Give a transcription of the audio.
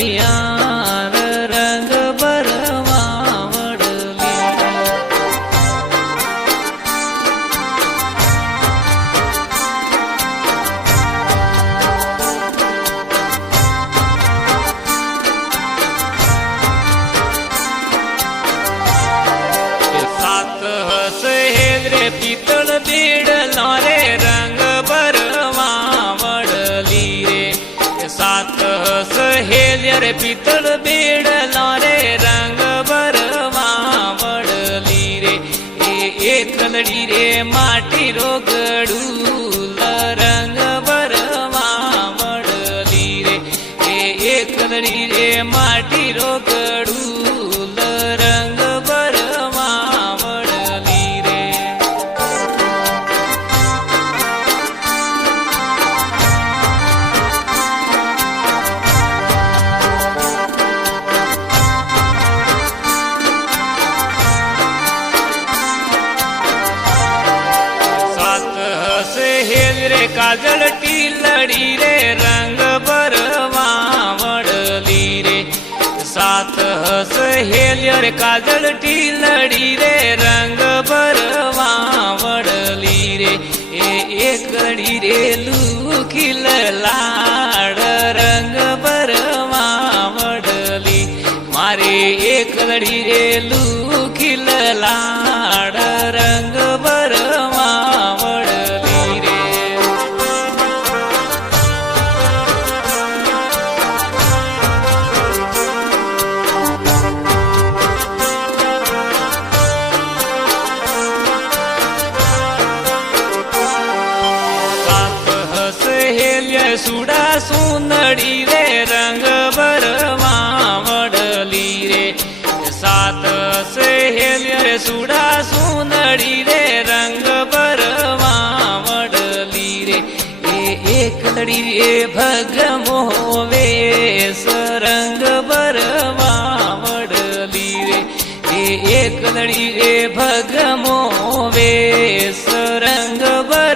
ઝુલિયાર રંગ ભરવા વડલી સાત સહેજ રે પિત્તળ બેડલા રે રંગ ભરવા વડલી રે સાત સહેજ રે પિત્તળ બેડલા રે રંગ ભરવા વડલી રે એકલડી રે માટી રોગડું રંગ ભરવા વડલી રે એકલડી રે માટી રોગડું રંગ ભરવા વડલી રે સાત સહેજ રે કાજળ ટીલડી રે રંગ ભરવા વડલી રે સાત સહેજ રે કાજળ ટીલડી રે રંગ ભરવા વડલી રે એકડી રે લુખીલ લાડ રંગ ભરવા વડલી મારે એકડી રે લુખીલ લાડ રંગ ભરવા વડલી રે સુડા સુંદડી રે રંગ ભરવા વડલી રે સાત સહેજ રે સુડા સુંદડી રે રંગ ભરવા વડલી રે એકલડી રે ભગમો વેશ રંગ ભરવા વડલી રે એકલડી રે ભગમો વેશ રંગ ભરવા